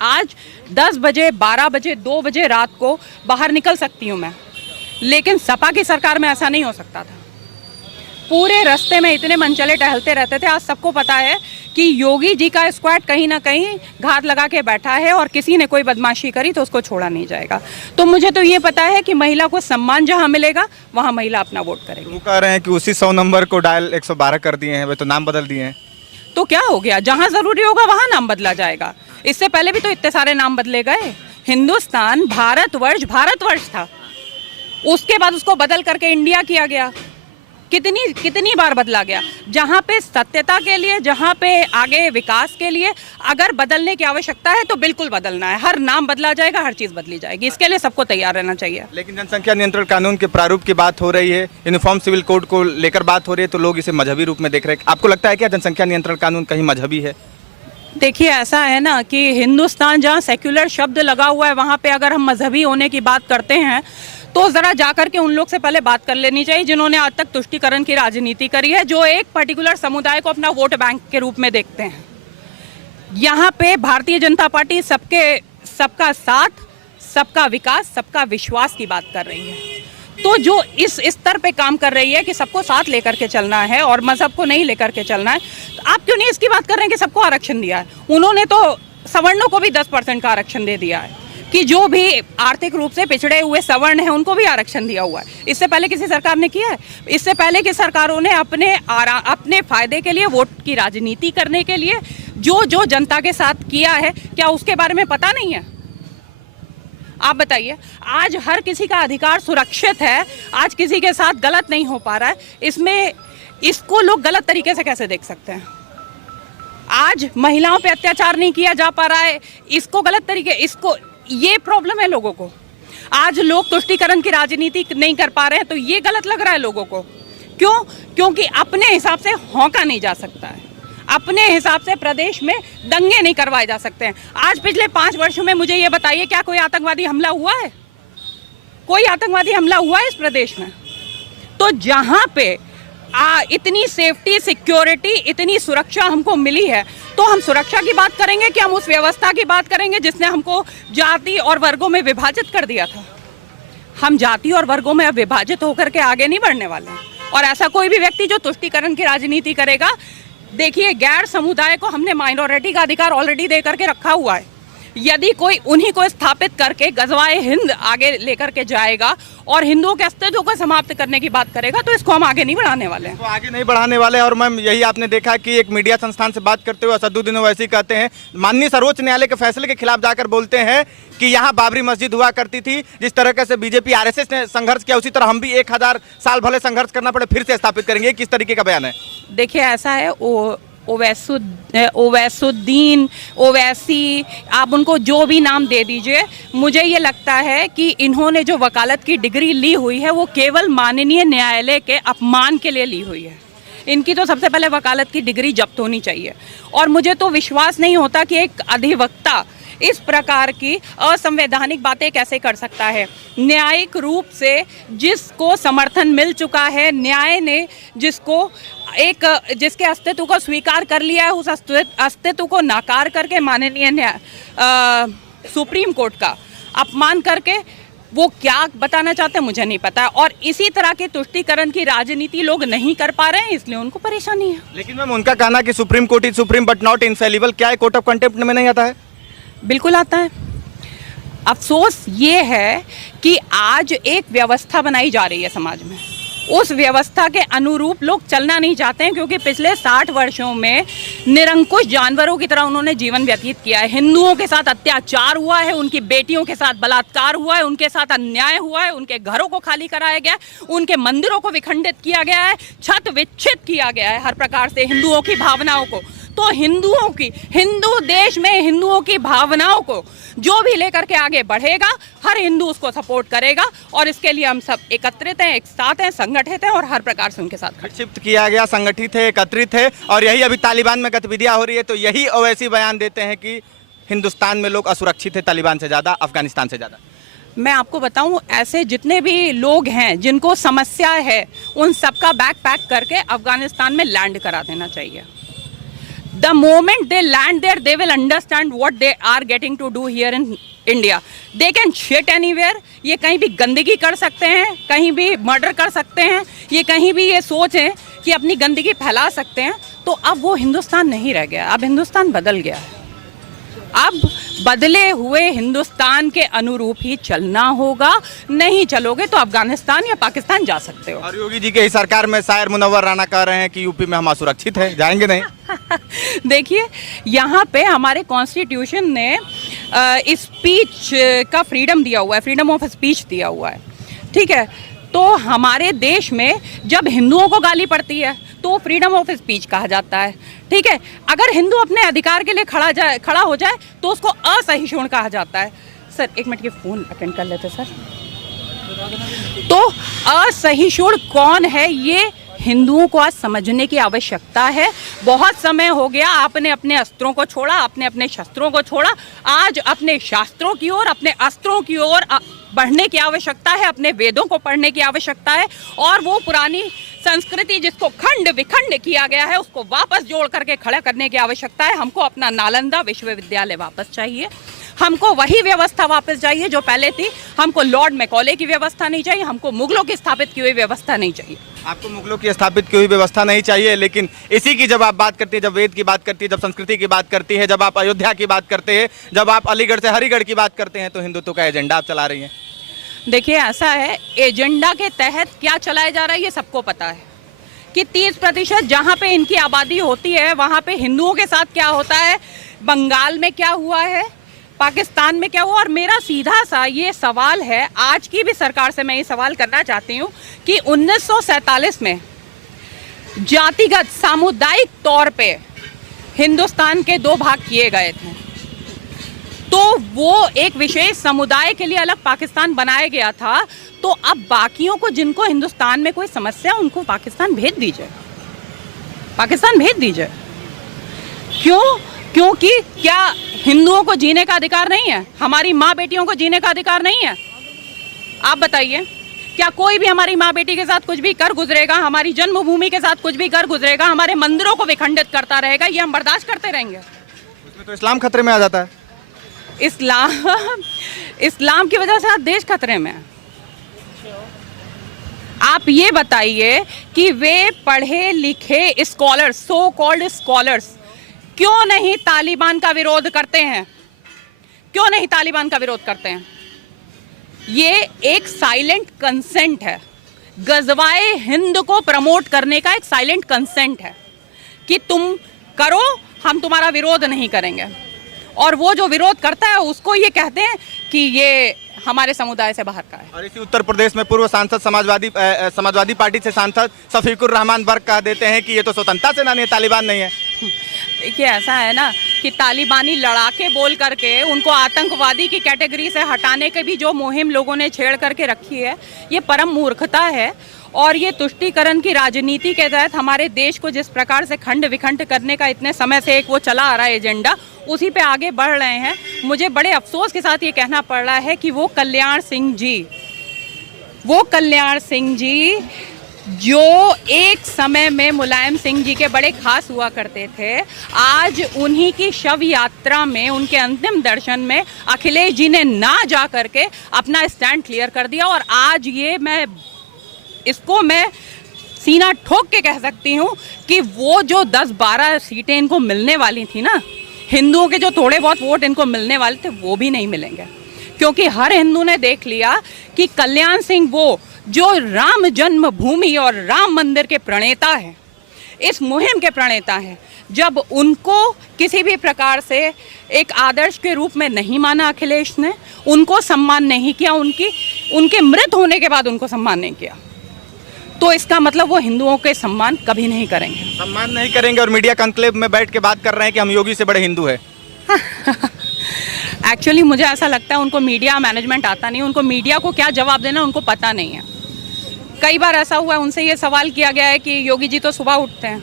आज 10 बजे, 12 बजे, 2 बजे रात को बाहर निकल सकती हूँ मैं, लेकिन सपा की सरकार में ऐसा नहीं हो सकता था। पूरे रास्ते में इतने मनचले टहलते रहते थे। आज सबको पता है कि योगी जी का स्क्वाड कहीं ना कहीं घात लगा के बैठा है और किसी ने कोई बदमाशी करी तो उसको छोड़ा नहीं जाएगा। तो मुझे तो ये पता है कि महिला को सम्मान जहां मिलेगा वहां महिला अपना वोट करेगी। वो कह रहे हैं कि उसी 100 नंबर को डायल 112 कर दिए हैं, वे तो नाम बदल दिए हैं। तो क्या हो गया, जहां जरूरी होगा वहां नाम बदला जाएगा। इससे पहले भी तो इतने सारे नाम बदले गए। हिंदुस्तान भारतवर्ष था, उसके बाद उसको बदल करके इंडिया किया गया। कितनी बार बदला गया। जहां पे सत्यता के लिए, जहां पे आगे विकास के लिए अगर बदलने की आवश्यकता है तो बिल्कुल बदलना है। हर नाम बदला जाएगा, हर चीज बदली जाएगी, इसके लिए सबको तैयार रहना चाहिए। लेकिन जनसंख्या नियंत्रण कानून के प्रारूप की बात हो रही है, यूनिफॉर्म सिविल कोड को लेकर बात हो रही है, तो लोग इसे मजहबी रूप में देख रहे हैं। आपको लगता है क्या जनसंख्या नियंत्रण कानून कहीं मजहबी है? देखिए, ऐसा है ना कि हिंदुस्तान जहाँ सेक्युलर शब्द लगा हुआ है वहाँ पे अगर हम मजहबी होने की बात करते हैं तो ज़रा जाकर के उन लोग से पहले बात कर लेनी चाहिए जिन्होंने आज तक तुष्टीकरण की राजनीति करी है, जो एक पर्टिकुलर समुदाय को अपना वोट बैंक के रूप में देखते हैं। यहाँ पे भारतीय जनता पार्टी सबका साथ, सबका विकास, सबका विश्वास की बात कर रही है। तो जो इस स्तर पे काम कर रही है कि सबको साथ लेकर के चलना है और मजहब को नहीं लेकर के चलना है, तो आप क्यों नहीं इसकी बात कर रहे हैं कि सबको आरक्षण दिया है? उन्होंने तो सवर्णों को भी 10% का आरक्षण दे दिया है कि जो भी आर्थिक रूप से पिछड़े हुए सवर्ण हैं उनको भी आरक्षण दिया हुआ है। इससे पहले किसी सरकार ने किया है? इससे पहले की सरकारों ने अपने फायदे के लिए, वोट की राजनीति करने के लिए जो जनता के साथ किया है, क्या उसके बारे में पता नहीं है? आप बताइए। आज हर किसी का अधिकार सुरक्षित है, आज किसी के साथ गलत नहीं हो पा रहा है। इसको लोग गलत तरीके से कैसे देख सकते हैं? आज महिलाओं पे अत्याचार नहीं किया जा पा रहा है, इसको गलत तरीके, ये प्रॉब्लम है लोगों को। आज लोग तुष्टीकरण की राजनीति नहीं कर पा रहे हैं तो ये गलत लग रहा है लोगों को। क्यों? क्योंकि अपने हिसाब से हौंका नहीं जा सकता है, अपने हिसाब से प्रदेश में दंगे नहीं करवाए जा सकते हैं। आज पिछले 5 वर्षों में मुझे ये बताइए, क्या कोई आतंकवादी हमला हुआ है? कोई आतंकवादी हमला हुआ है इस प्रदेश में? तो जहां पे इतनी सेफ्टी, सिक्योरिटी, इतनी सुरक्षा हमको मिली है, तो हम सुरक्षा की बात करेंगे कि हम उस व्यवस्था की बात करेंगे जिसने हमको जाति और वर्गों में विभाजित कर दिया था? हम जाति और वर्गों में अब विभाजित होकर के आगे नहीं बढ़ने वाले हैं। और ऐसा कोई भी व्यक्ति जो तुष्टीकरण की राजनीति करेगा, देखिए, गैर समुदाय को हमने माइनॉरिटी का अधिकार ऑलरेडी दे करके रखा हुआ है। यदि कोई उन्हीं को स्थापित करके गजवाए हिंद आगे लेकर के जाएगा और हिंदुओं के अस्तित्व को समाप्त करने की बात करेगा, तो इसको हम आगे नहीं बढ़ाने वाले हैं। तो आगे नहीं बढ़ाने वाले। और मैम, यही आपने देखा कि एक मीडिया संस्थान से बात करते हुए असदुद्दीन ओवैसी कहते हैं, माननीय सर्वोच्च न्यायालय के फैसले के खिलाफ जाकर बोलते हैं कि यहाँ बाबरी मस्जिद हुआ करती थी, जिस तरह से बीजेपी आरएसएस ने संघर्ष किया उसी तरह हम भी 1000 साल भले संघर्ष करना पड़े फिर से स्थापित करेंगे। किस तरीके का बयान है? देखिए, ऐसा है, ओवैसुद्दीन, ओवैसी, आप उनको जो भी नाम दे दीजिए, मुझे ये लगता है कि इन्होंने जो वकालत की डिग्री ली हुई है वो केवल माननीय न्यायालय के अपमान के लिए ली हुई है। इनकी तो सबसे पहले वकालत की डिग्री जब्त होनी चाहिए। और मुझे तो विश्वास नहीं होता कि एक अधिवक्ता इस प्रकार की असंवैधानिक बातें कैसे कर सकता है। न्यायिक रूप से जिसको समर्थन मिल चुका है, न्याय ने जिसके अस्तित्व को स्वीकार कर लिया है, उस अस्तित्व को नाकार करके माननीय सुप्रीम कोर्ट का अपमान करके वो क्या बताना चाहते हैं मुझे नहीं पता। और इसी तरह के तुष्टीकरण की राजनीति लोग नहीं कर पा रहे हैं, इसलिए उनको परेशानी है। लेकिन मैम, उनका कहना कि supreme court is supreme but not infallible, क्या है कोर्ट ऑफ कंटेम्प्ट में नहीं आता है? बिल्कुल आता है। अफसोस ये है कि आज एक व्यवस्था बनाई जा रही है समाज में, उस व्यवस्था के अनुरूप लोग चलना नहीं चाहते हैं, क्योंकि पिछले 60 वर्षों में निरंकुश जानवरों की तरह उन्होंने जीवन व्यतीत किया है। हिंदुओं के साथ अत्याचार हुआ है, उनकी बेटियों के साथ बलात्कार हुआ है, उनके साथ अन्याय हुआ है, उनके घरों को खाली कराया गया, उनके मंदिरों को विखंडित किया गया है, छत विच्छित किया गया है हर प्रकार से हिंदुओं की भावनाओं को। तो हिंदू देश में हिंदुओं की भावनाओं को जो भी लेकर के आगे बढ़ेगा, हर हिंदू उसको सपोर्ट करेगा। और इसके लिए हम सब एकत्रित हैं, एक साथ हैं, संगठित हैं और हर प्रकार से उनके साथ विक्षिप्त किया गया, संगठित है, एकत्रित है। और यही अभी तालिबान में गतिविधियां हो रही है, तो यही ओवैसी बयान देते हैं कि हिंदुस्तान में लोग असुरक्षित है तालिबान से ज़्यादा, अफगानिस्तान से ज़्यादा। मैं आपको बताऊं, ऐसे जितने भी लोग हैं जिनको समस्या है, उन सबका बैग पैक करके अफगानिस्तान में लैंड करा देना चाहिए। The moment they land there, they will understand what they are getting to do here in India. They can shit anywhere. ये कहीं भी गंदगी कर सकते हैं, कहीं भी मर्डर कर सकते हैं, ये कहीं भी ये सोचें कि अपनी गंदगी फैला सकते हैं. तो अब वो हिंदुस्तान नहीं रह गया, अब हिंदुस्तान बदल गया है. अब बदले हुए हिंदुस्तान के अनुरूप ही चलना होगा. नहीं चलोगे तो अफगानिस्तान या पाकिस्तान जा सकते हो. और योगी जी के ही सरकार में शायर मुनव्वर राणा कह रहे हैं कि यूपी में हम असुरक्षित हैं, जाएंगे नहीं. देखिए, यहाँ पे हमारे कॉन्स्टिट्यूशन ने स्पीच का फ्रीडम दिया हुआ है, फ्रीडम ऑफ स्पीच दिया हुआ है. ठीक है, तो हमारे देश में जब हिंदुओं को गाली पड़ती है तो फ्रीडम ऑफ स्पीच कहा जाता है. ठीक है, अगर हिंदू अपने अधिकार के लिए खड़ा हो जाए तो उसको असहिष्णु कहा जाता है. सर एक मिनट, के फोन अटेंड कर लेते सर. तो असहिष्णु कौन है ये हिंदुओं को आज समझने की आवश्यकता है. बहुत समय हो गया आपने अपने अस्त्रों को छोड़ा, आपने अपने शस्त्रों को छोड़ा. आज अपने शास्त्रों की ओर, अपने अस्त्रों की ओर बढ़ने की आवश्यकता है, अपने वेदों को पढ़ने की आवश्यकता है. और वो पुरानी संस्कृति जिसको खंड विखंड किया गया है उसको वापस जोड़ करके खड़ा करने की आवश्यकता है. हमको अपना नालंदा विश्वविद्यालय वापस चाहिए. हमको वही व्यवस्था वापस चाहिए जो पहले थी. हमको लॉर्ड मैकॉले की व्यवस्था नहीं चाहिए. हमको मुगलों की स्थापित की हुई व्यवस्था नहीं चाहिए. आपको मुगलों की स्थापित की हुई व्यवस्था नहीं चाहिए, लेकिन इसी की जब आप बात करती है, जब वेद की बात करती है, जब संस्कृति की बात करती है, जब आप अयोध्या की बात करते हैं, जब आप अलीगढ़ से हरिगढ़ की बात करते हैं, तो हिंदुत्व का एजेंडा आप चला रही हैं. देखिए, ऐसा है, एजेंडा के तहत क्या चलाया जा रहा है ये सबको पता है कि 30% जहाँ पे इनकी आबादी होती है वहाँ पे हिंदुओं के साथ क्या होता है, बंगाल में क्या हुआ है, पाकिस्तान में क्या हुआ. और मेरा सीधा सा ये सवाल है, आज की भी सरकार से मैं ये सवाल करना चाहती हूँ कि 1947 में जातिगत सामुदायिक तौर पे हिंदुस्तान के 2 भाग किए गए थे. तो वो एक विशेष समुदाय के लिए अलग पाकिस्तान बनाया गया था. तो अब बाकियों को, जिनको हिंदुस्तान में कोई समस्या, उनको पाकिस्तान भेज दीजिए, पाकिस्तान भेज दीजिए. क्यों? क्योंकि क्या हिंदुओं को जीने का अधिकार नहीं है? हमारी माँ बेटियों को जीने का अधिकार नहीं है? आप बताइए, क्या कोई भी हमारी माँ बेटी के साथ कुछ भी कर गुजरेगा, हमारी जन्मभूमि के साथ कुछ भी कर गुजरेगा, हमारे मंदिरों को विखंडित करता रहेगा, ये हम बर्दाश्त करते रहेंगे? उसमें तो इस्लाम खतरे में आ जाता है. इस्लाम की वजह से आज देश खतरे में है. आप ये बताइए कि वे पढ़े लिखे स्कॉलर्स, सो कॉल्ड स्कॉलर्स, क्यों नहीं तालिबान का विरोध करते हैं? क्यों नहीं तालिबान का विरोध करते हैं? ये एक साइलेंट कंसेंट है. गजवाए हिंद को प्रमोट करने का एक साइलेंट कंसेंट है कि तुम करो, हम तुम्हारा विरोध नहीं करेंगे. और वो जो विरोध करता है उसको ये कहते हैं कि ये हमारे समुदाय से बाहर का है. और इसी उत्तर प्रदेश में पूर्व सांसद समाजवादी पार्टी से सांसद शफीकुर रहमान बर्क कह देते हैं कि ये तो स्वतंत्रता सेनानी है, तालिबान नहीं है. देखिए, ऐसा है ना कि तालिबानी लड़ाके बोल करके उनको आतंकवादी की कैटेगरी से हटाने की भी जो मुहिम लोगों ने छेड़ करके रखी है, ये परम मूर्खता है. और ये तुष्टीकरण की राजनीति के तहत हमारे देश को जिस प्रकार से खंड विखंड करने का इतने समय से एक वो चला आ रहा है एजेंडा, उसी पे आगे बढ़ रहे हैं. मुझे बड़े अफसोस के साथ ये कहना पड़ रहा है कि वो कल्याण सिंह जी जो एक समय में मुलायम सिंह जी के बड़े खास हुआ करते थे, आज उन्हीं की शव यात्रा में, उनके अंतिम दर्शन में अखिलेश जी ने ना जा करके अपना स्टैंड क्लियर कर दिया. और आज ये मैं सीना ठोक के कह सकती हूँ कि वो जो 10-12 सीटें इनको मिलने वाली थी ना, हिंदुओं के जो थोड़े बहुत वोट इनको मिलने वाले थे, वो भी नहीं मिलेंगे. क्योंकि हर हिंदू ने देख लिया कि कल्याण सिंह वो जो राम जन्मभूमि और राम मंदिर के प्रणेता हैं, इस मुहिम के प्रणेता हैं, जब उनको किसी भी प्रकार से एक आदर्श के रूप में नहीं माना अखिलेश ने, उनको सम्मान नहीं किया, उनके मृत होने के बाद उनको सम्मान नहीं किया, तो इसका मतलब वो हिंदुओं के सम्मान कभी नहीं करेंगे. और मीडिया कॉन्क्लेव में बैठ के बात कर रहे हैं कि हम योगी से बड़े हिंदू हैं. एक्चुअली मुझे ऐसा लगता है उनको मीडिया मैनेजमेंट आता नहीं, उनको मीडिया को क्या जवाब देना उनको पता नहीं है. कई बार ऐसा हुआ है, उनसे ये सवाल किया गया है कि योगी जी तो सुबह उठते हैं.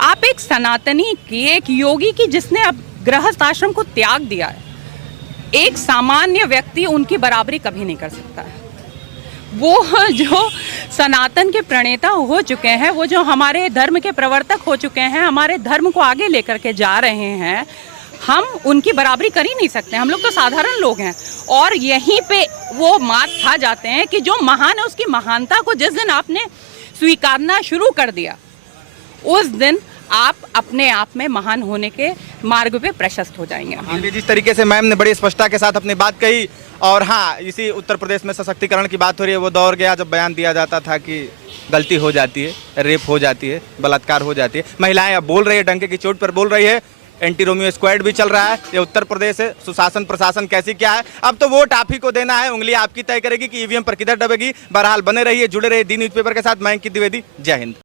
आप एक सनातनी की, एक योगी की जिसने अब गृहस्थ आश्रम को त्याग दिया है, एक सामान्य व्यक्ति उनकी बराबरी कभी नहीं कर सकता है. वो जो सनातन के प्रणेता हो चुके हैं, वो जो हमारे धर्म के प्रवर्तक हो चुके हैं, हमारे धर्म को आगे लेकर के जा रहे हैं, हम उनकी बराबरी कर ही नहीं सकते। हम लोग तो साधारण लोग हैं और यहीं पे वो मात खा जाते हैं कि जो महान है उसकी महानता को जिस दिन आपने स्वीकारना शुरू कर दिया, उस दिन आप अपने आप में महान होने के मार्ग पे प्रशस्त हो जाएंगे। हाँ, जिस तरीके से मैम ने बड़ी स्पष्टता के साथ अपनी बात कही, और हाँ, इसी उत्तर प्रदेश में सशक्तिकरण की बात हो रही है, वो दौर गया जब बयान दिया जाता था कि गलती हो जाती है, रेप हो जाती है, बलात्कार हो जाती है। महिलाएं अब बोल रही है, डंके की चोट पर बोल रही है। एंटी रोमियो स्क्वाड भी चल रहा है। ये उत्तर प्रदेश है, सुशासन प्रशासन कैसी क्या है, अब तो वोट आप ही को देना है। उंगली आपकी तय करेगी कि ईवीएम पर किधर दबेगी। बहरहाल बने रहिए, जुड़े रहिए दी न्यूज़पेपर के साथ। मैं अंकित द्विवेदी, जय हिंद।